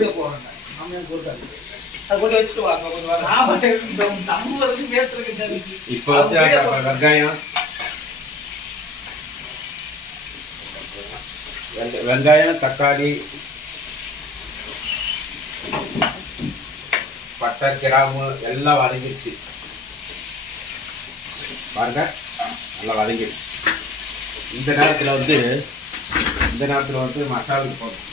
அப்படியே போறாங்க. நம்ம கொடுத்தாரு இப்போ வெங்காயம்? வெங்க- வெங்காயம் தக்காளி பட்டை கிராமு எல்லாம் வதங்கிடுச்சு. பாருங்க நல்லா வதங்கிடுச்சு. இந்த நேரத்தில் வந்து இந்த நேரத்தில் வந்து மசாலா போடணும்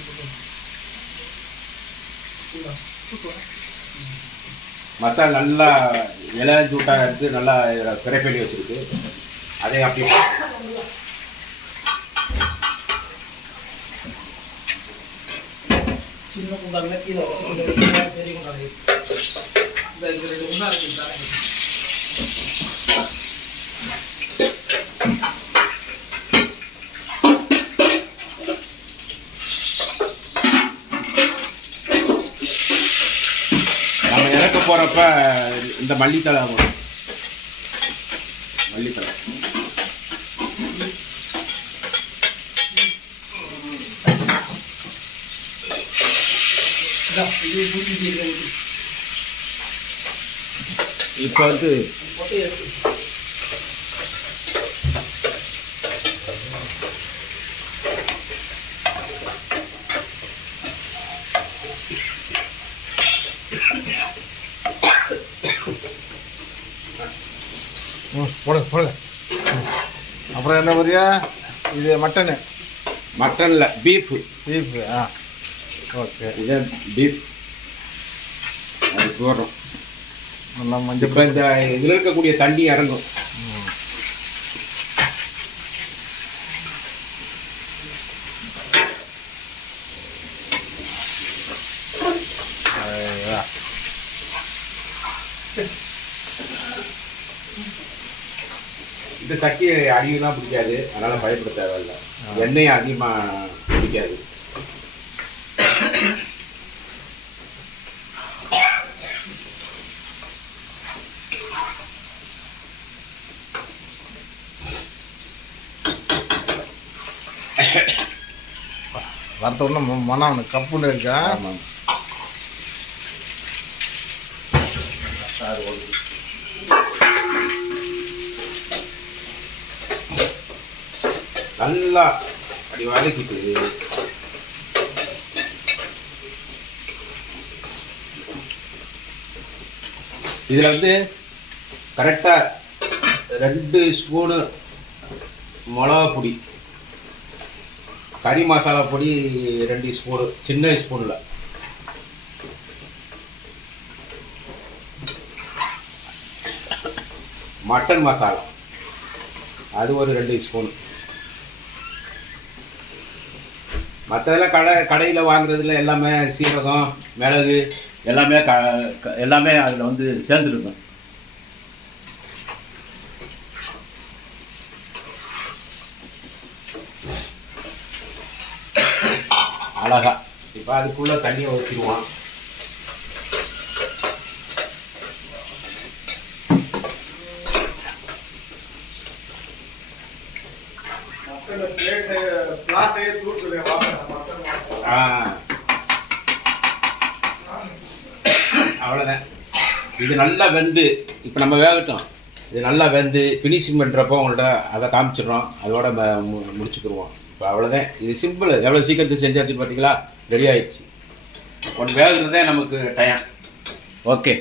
மசாலா நல்லா இலை சூட்டாக எடுத்து நல்லா ஃப்ரை பண்ணி வச்சுருக்கு. அதை அப்படியே சின்ன குண்டாங்க கீழே பெரிய குண்டாங்க இந்த ரெண்டு இருக்கு தானே. நம்ம இறக்க போகிறப்ப இந்த மல்லித்தலை ஆகும் மல்லித்தலை இதா, இப்போ வந்து Yeah எடுத்து. ம் போடுங்க போடுங்க. அப்புறம் என்ன மாதிரியா இது மட்டனு. மட்டனில் பீஃப். பீஃப் ஆ. ஓகே. இதே பீஃப். அது போடுறோம். நல்லா மஞ்சள் இப்போ இந்த இதில் இருக்கக்கூடிய தண்ணி இறங்கும். ஐயா. இந்த சட்டி அதிகமாக பிடிக்காது. அதனால் பயப்பட தேவையில்லை. எண்ணெயும் அதிகமாக பிடிக்காது. ம- மனம் அவனுக்கு கப்புன்னு இருக்கா? ஆமாம் நல்லா அப்படி வதக்கிட்டு. இதில் வந்து கரெக்டாக ரெண்டு ஸ்பூனு மிளகா பொடி கறி மசாலா பொடி ரெண்டு ஸ்பூனு சின்ன ஸ்பூனில் மட்டன் மசாலா அது ஒரு ரெண்டு ஸ்பூன் மற்றதெல்லாம் கடை கடையில் வாங்குறதுல எல்லாமே சீரகம் மிளகு எல்லாமே க க- எல்லாமே அதில் வந்து சேர்ந்துருக்கும். அழகா. இப்போ அதுக்குள்ளே தண்ணியை அவ்வளோதான் இது நல்லா வெந்து இப்போ நம்ம வேகட்டும். இது நல்லா வெந்து ஃபினிஷிங் பண்ணுறப்போ உங்கள்ட்ட அதை காமிச்சிடுறோம். அதோட ம- மு- முடிச்சுக்கிடுவோம் இப்போ அவ்வளோதான் இது சிம்பிள் எவ்வளோ சீக்கிரத்துக்கு செஞ்சாச்சு பார்த்தீங்களா ரெடி ஆயிடுச்சு. ஒன்று வேகுறதே நமக்கு டைம் ஓகே